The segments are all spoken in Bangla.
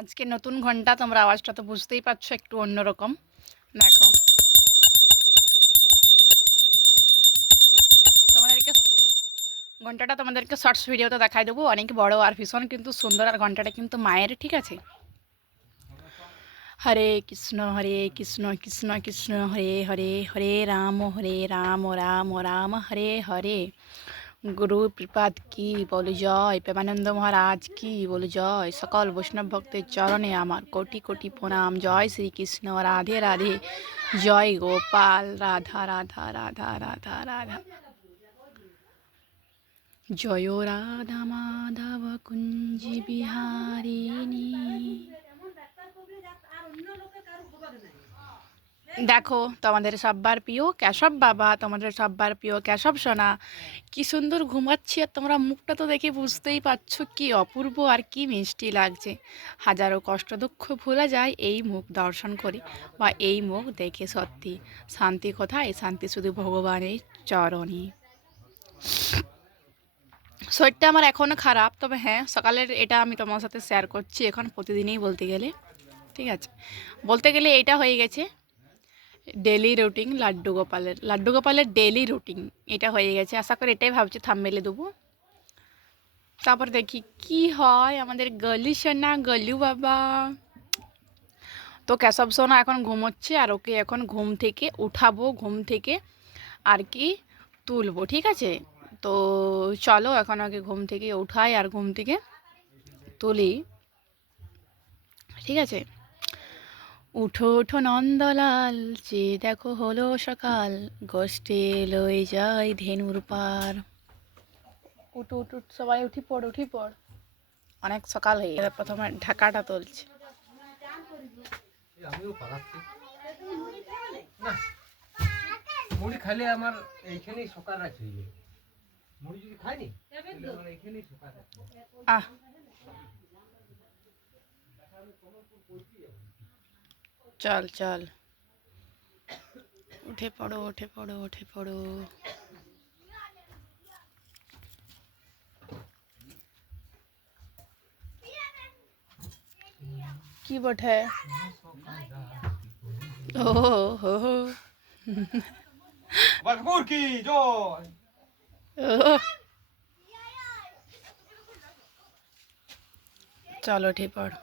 আজকে নতুন ঘন্টা, তোমরা আওয়াজটা তো বুঝতেই পারছো, একটু অন্যরকম। দেখো, তোমাদেরকে ঘন্টাটা তোমাদেরকে শর্টস ভিডিওতে দেখাই দেবো, অনেক বড় আর ভীষণ কিন্তু সুন্দর। আর ঘন্টাটা কিন্তু মায়ের, ঠিক আছে। হরে কৃষ্ণ কৃষ্ণ কৃষ্ণ হরে হরে, হরে রাম রাম রাম হরে হরে। গুরু প্রপাদ কি বল জয়, প্রেমানন্দ মহারাজ কি বল জয়, সকল বৈষ্ণব ভক্তের চরণে আমার কোটি কোটি প্রণাম। জয় শ্রীকৃষ্ণ, রাধে রাধে, জয় গোপাল, রাধা রাধা রাধা রাধা রাধা, জয় রাধা মাধব কুঞ্জ বিহারিণী। দেখো, তোমাদের সব্বার প্রিয় কেশব বাবা, তোমাদের সব্বার প্রিয় কেশব সোনা কি সুন্দর ঘুমাচ্ছি। আর তোমরা মুখটা তো দেখে বুঝতেই পারছো কি অপূর্ব আর কি মিষ্টি লাগছে। হাজারো কষ্ট দুঃখ ভোলা যায় এই মুখ দর্শন করে বা এই মুখ দেখে। সত্যি শান্তি কোথায়? শান্তি শুধু ভগবানের চরণে। শরীরটা আমার এখনও খারাপ, তবে হ্যাঁ, সকালের এটা আমি তোমার সাথে শেয়ার করছি এখন প্রতিদিনই বলতে গেলে, ঠিক আছে। বলতে গেলে এইটা হয়ে গেছে ডেলি রুটিন। লাড্ডু গোপালের ডেলি রুটিন এটা হয়ে গেছে। আশা করি এটাই ভাবছি থাম্বনেলে দেবো। তারপর দেখি কি হয়। আমাদের গলি সোনা, গলু বাবা তো কেশব সোনা এখন ঘুমোচ্ছে, আর ওকে এখন ঘুম থেকে উঠাবো, ঘুম থেকে আর কি তুলবো, ঠিক আছে। তো চলো এখন ওকে ঘুম থেকে উঠাই আর ঘুম থেকে তুলি, ঠিক আছে। উঠো উঠো নন্দলাল, যে দেখো হলো সকাল, গোষ্ঠে লয়ে যায় ধেনুর পার। উঠ উঠ উঠ, সবাই উঠি পড়, উঠি পড়, অনেক সকাল হয়ে গেছে। প্রথমে ঢাকাটা তুলছি। মুড়ি খাইলে আমার এইখানেই সকাল রাত হয়ে যায়। মুড়ি যদি খাইনি আমার এইখানেই সকাল রাত। আহ, চল চল, উঠে পড়ো উঠে পড়ো উঠে পড়ো। কি বটে? ও হো হো, বাকবুর কি জয়। ও, চলো উঠে পড়।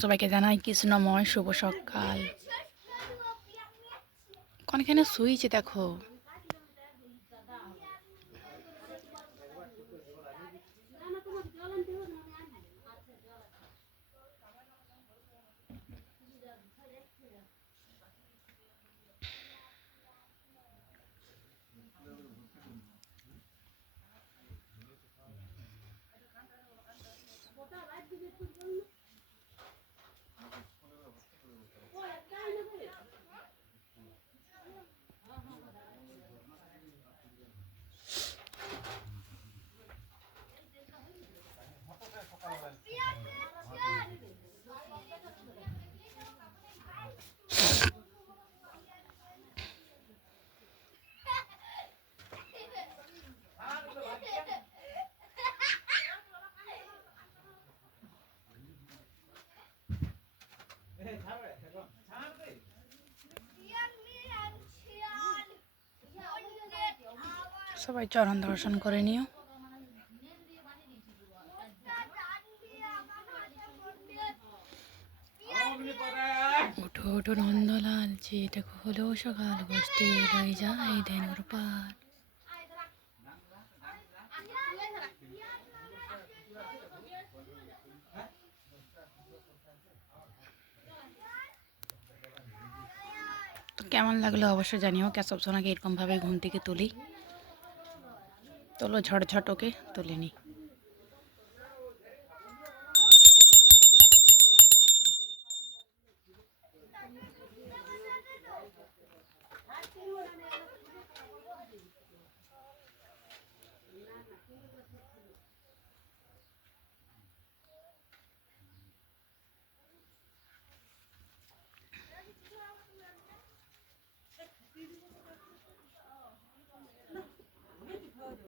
সবাইকে জানাই কৃষ্ণময় শুভ সকাল। কোনখানে শুয়েছে দেখো। সবাই চরণ দর্শন করে নিও। উঠো উঠো নন্দলাল, যে দেখো হলো সকাল, গোষ্ঠে রয়ে যায় ধেনুর পার। তো কেমন লাগলো অবশ্যই জানিও। কেশব সোনাকে এরকমভাবে ঘুম থেকে তুলি। তোলো ঝটঝট, ওকে তুলে নিই।